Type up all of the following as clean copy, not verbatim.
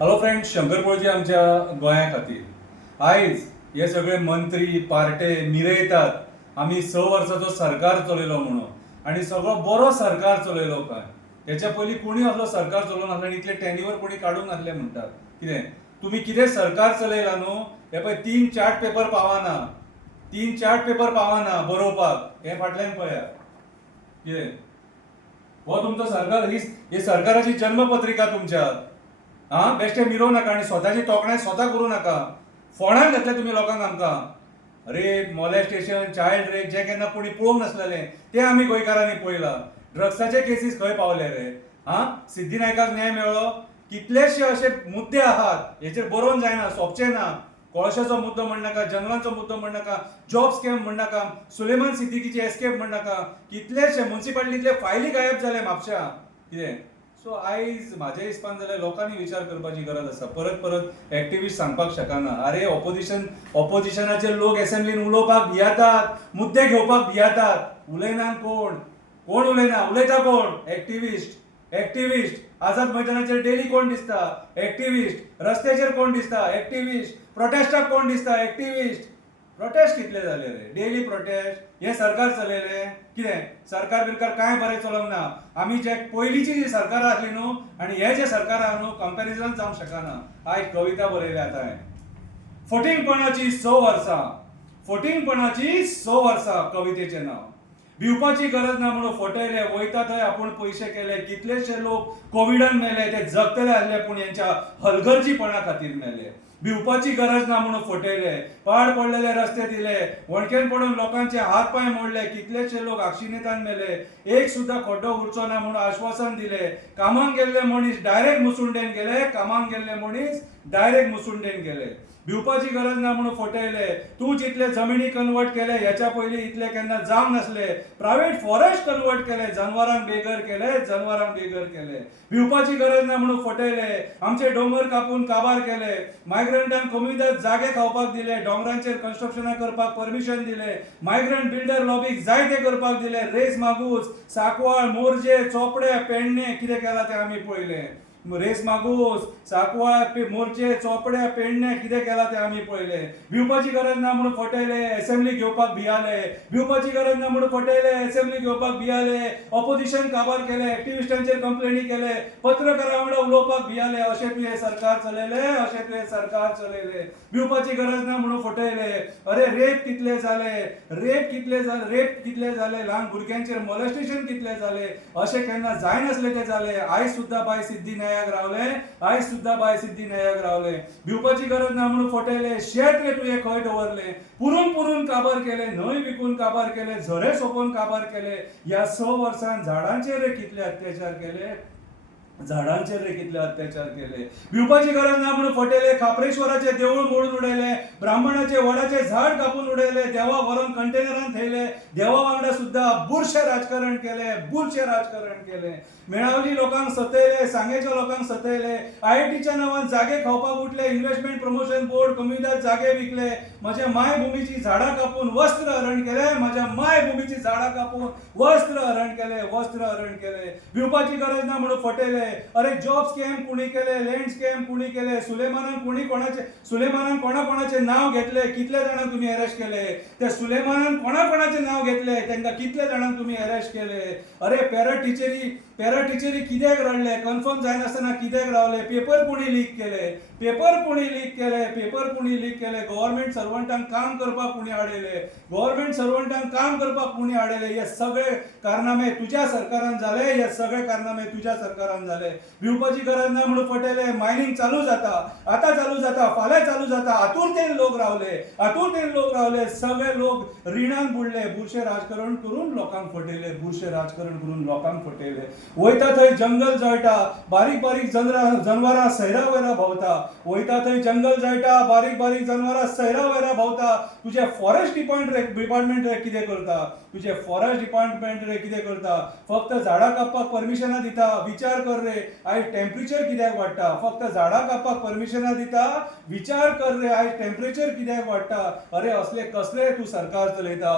Hello friends, Shankar पळजी आमच्या गोंया खातीर आयज हे सगळे मंत्री पार्टे मिरयतात आमी 6 वर्साचो सरकार चलयलो म्हणून आनी सगळो बरो सरकार चलयलो काय. हेच्या पयलीं कोणी असलो सरकार चलोवंक नासलो आनी इतले टेन्युअर कोणी काडूंक नासले म्हणटात. कितें तुमी कितें सरकार चलयला न्हू, हे पळय 3 चार्ट पेपर पावना, 3 चार्ट पेपर पावना बरोवपाक. हे फाटल्यान पळया कितें हो तुमचो सरकार, ही सरकाराची जन्मपत्रिका तुमच्या. बेश्टे मिरोव नाका आनी स्वताची तोखणाय स्वता करूं नाका. फोंडान घातले तुम्ही लोकांक आमकां रेप मॉलेस्टेशन चायल्ड रेप जे केन्ना कोणी पळोवंक नासलेले ते आमी गोंयकारांनी पळयला. ड्रग्साचे केसीस खंय पावले रे. सिद्धीनायकाक न्याय मेळ्ळो. कितलेशे असे मुद्दे आहात हेचेर बरोवन जायना, सोंपचे ना. कोळशाचो मुद्दो म्हण नाका, जंगलांचो मुद्दो म्हण नाका, जॉब स्कॅम म्हण नाका, सुलेमान सिद्दीकीची एस्केप म्हण नाका. कितलेशे म्युनिसिपालिटींतले फायली गायब जाले म्हापशा. कितें सो आयज म्हाज्या हिसपान जाल्यार लोकांनी विचार करपाची गरज आसा. परत परत एक्टिविस्ट सांगपाक शकना. अरे ऑपोजिशनाचे लोक असेंब्लीन उलोवपाक भियातात, मुद्दे घेवपाक भियातात. उलयना कोण उलयना, उलयता कोण? एक्टिविस्ट आझाद मैदानाचेर डेली कोण दिसता? एक्टिविस्ट. रस्त्याचेर कोण दिसता? एक्टिविस्ट. प्रोटेस्टाक कोण दिसता? एक्टिविस्ट. प्रोटेस्ट कितले जाले रे? Daily prostate. हे सरकार चलयले. कितें सरकार बिरकार कांय बरें चलोवंक ना. आमी जे पयलींची जी सरकार आसली न्हू आनी हे जे सरकार आहा न्हू, कंपॅरिजन जावंक शकना. आयज कविता बरयल्या आतां हांवें. फटींगपणाची 6 वर्सां, फटींगपणाची 6 वर्सां कवितेचें नांव. भिवपाची गरज ना म्हणून फटयले, वयता थंय आपूण पयशे केले. कितलेशे लोक कोविडान मेले, ते जगतले आसले पूण हेंच्या हलगर्जीपणा खातीर मेले. भिवपाची गरज ना म्हणून फटयले, पाड पडलेले रस्ते दिले, वणकेन पडून लोकांचे हात पांय मोडले. कितलेशे लोक आक्षिणेतान मेले. एक सुद्दां खड्डो उरचो ना म्हणून आश्वासन दिले. कामाक गेल्ले मनीस डायरेक्ट मुसुंडेन गेले. कामाक गेल्ले मनीस डायरेक्ट मुसुंडेन गेले. भिवपाची गरज ना म्हणून फटयले. तूं जितले जमिनी कन्वर्ट केले हेच्या पयलीं इतले केन्ना जावंक नासले. प्रायव्हेट फॉरेस्ट कन्वर्ट केले, जनवरांक बेघर केले. भिवपाची गरज ना म्हणून फटयले. आमचे दोंगर कापून काबार केले. मायग्रंटांक कमी जागे खावपाक दिले. डोंगरांचेर कन्स्ट्रक्शनां करपाक परमिशन दिले. मायग्रंट बिल्डर लॉबीक जाय ते करपाक दिले. रेस मागूस, सांकवाळ, मोरजे, चोपडे, पेडणे कितें केलां तें आमी पळयलें. रेस मागूस, सांकवाळ, मोरचे, चोपडे, पेडणे कितें केलां तें आमी पळयलें. भिवपाची गरज ना म्हणून फटयले. असेंब्ली घेवपाक भियाले. भिवपाची गरज ना म्हणून फटयले. असेंब्ली घेवपाक भियाले. ऑपोजिशन काबार केले. एक्टिविस्टांचेर कंप्लेनी केले. पत्रकारां वांगडा उलोवपाक भियाले. अशें तुवें सरकार चलयले. भिवपाची गरज ना म्हणून फटयले. अरे रेप कितले जाले, ल्हान भुरग्यांचेर मॉलेस्टेशन कितले जाले. अशें केन्ना जायनासले ते जाले. आयज सुद्दां बाय सिद्धीनायक रावले. भिवपाची गरज ना म्हणून फटयले. शेत रे तुवें खंय दवरले. पुरून काबार केले. न्हंय विकून काबार केले. झरे सोंपोवन काबार केले. ह्या 6 वर्सांत झाडांचेर रे कितले अत्याचार केले. भिवपाची गरज ना म्हणून फटयले. खापरेश्वराचे देवूळ मोडून उडयले. ब्राह्मणाचे वडाचे झाड कापून उडयले. देवा व्हरून कंटेनरान थेयले. देवा वांगडा सुद्दां बुरशें राजकारण केले. मेळावली लोकांक सतयले. सांगेच्या लोकांक सतयले. IITच्या नांवान जागे खावपाक उठले. इन्व्हेस्टमेंट प्रमोशन बोर्ड कमीदार जागे विकले. म्हज्या मायभुमीची झाडां कापून वस्त्र हरण केले. भिवपाची गरज ना म्हणून फटयले. अरे जॉब स्कॅम कुणी केले, लँड स्कॅम कुणी केले. सुलेमानान कोणाचे नाव घेतले, कितले जाणांक तुम्ही अरेस्ट केले. ते सुलेमानान कोणाचे नाव घेतले, तांकां कितले जाणांक तुम्ही अरेस्ट केले. अरे पॅरा टिचरी कित्याक रडले, कन्फर्म जायनासतना कित्याक रावले. पेपर कोणी लीक केले. गव्हर्नमेंट सर्वंटांक काम करपाक कोणी आडयले. हे सगळे कारनामे तुझ्या सरकारान झाले. भिवपाची गरज ना म्हणून फटयले. मायनिंग चालू जाता, फाल्यां चालू जाता. आतुरतेन लोक रावले. सगळे लोक रिणान बुडले. बुरशें राजकारण करून लोकांक फटयले. वयता थंय जंगल जळटा. बारीक जनवरां सैरा वयरा भोंवता. तुझे फॉरेस्ट डिपार्टमेंट रे कितें करता. फक्त झाडां कापपाक परमिशनां दिता. विचार कर रे, आयज टेम्परेचर कित्याक वाडटा. फक्त झाडां कापपाक परमिशनां दिता. विचार कर रे, आयज टेम्परेचर कित्याक वाडटा. अरे असले कसले तूं सरकार चलयता.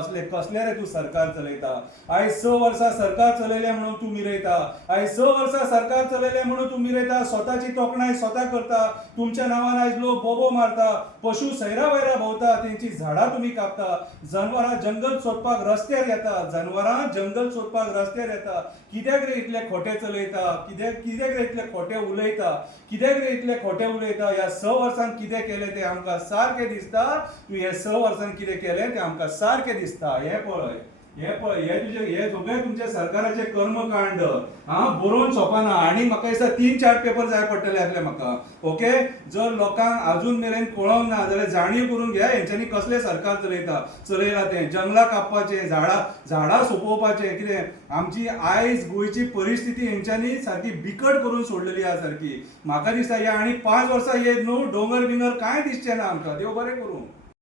आयज 6 वर्सां सरकार चलयले म्हणून तूं मिरयता. आयज 6 वर्सां सरकार चलयले म्हणून तूं मिरयता, स्वताची तोखणाय स्वता करता, तुमच्या नांवान आयज लोक बोबो मारता, पशु सैरा वैरा भोंवता, तेंची झाडां तुमी कापता, जनवरां जंगल सोदपाक रस्त्यार येता, जनवरां जंगल सोदपाक रस्त्यार येता. कित्याक रे इतले खोटे चलयता, कित्याक रे इतले खोटे उलयता, कित्याक रे इतले खोटे उलयता. ह्या 6 वर्सांत कितें केलें तें आमकां सारकें दिसता. तूं हे 6 वर्सांत कितें केलें तें आमकां सारकें दिसता. हें पळय, हे सगळे तुमचे सरकाराचे कर्मकांड बरोवन सोंपना. आनी म्हाका दिसता 3-4 पेपर जाय पडटले आसले म्हाका. ओके, जर लोकांक अजून मेरेन कळोंक ना जाल्यार जाणीव करून घ्या हेंच्यांनी कसलें सरकार चलयला तें. जंगलां कापपाचें, झाडां सोंपोवपाचें, कितें आमची आयज गोंयची परिस्थिती हेंच्यांनी सारकी बिकट करून सोडलेली आसा सारकी. म्हाका दिसता हे आनी 5 वर्सां हे न्हू दोंगर बिंगर कांय दिसचें ना आमकां. देव बरें करूं.